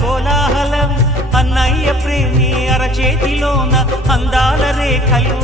కోలాహలం అన్నయ్య ప్రేమి అరచేతిలోన అందాల రేఖలు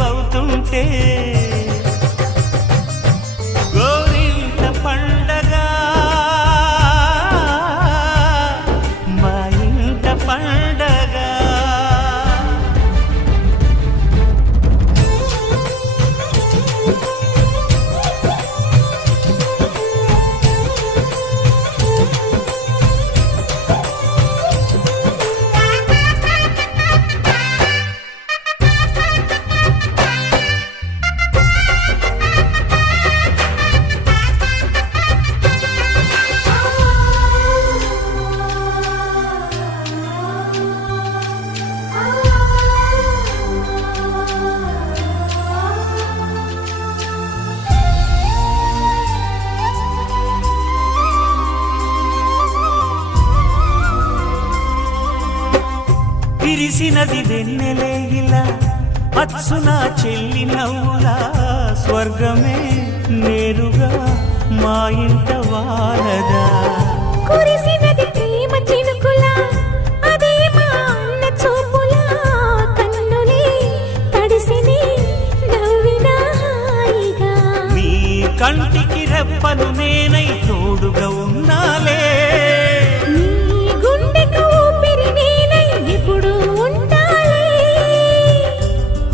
విరిసినది వెన్నెలే ఇలా. అచ్చున చెల్లి నవ్వులా స్వర్గమే నేరుగా మా ఇంట వారదా. కురిసినది ప్రేమ చినుకులా అదే మా అన్న చూపులా. కన్నులే తడిసిని నవ్విన హాయిగా. నీ కంటికి రెప్పను నేనై తోడుగా ఉన్నాలే.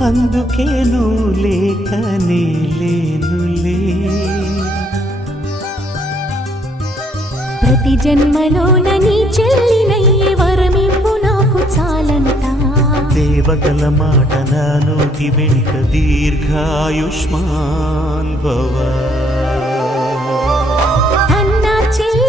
అందుకే నువ్వు లేకనే లేనులే. ప్రతి జన్మలోన నీ చెల్లినయ్యే వరమివ్వు నాకు చాలంట దేవతల మాట నా నోటి వెంట దీర్ఘాయుష్మాన్ భవ.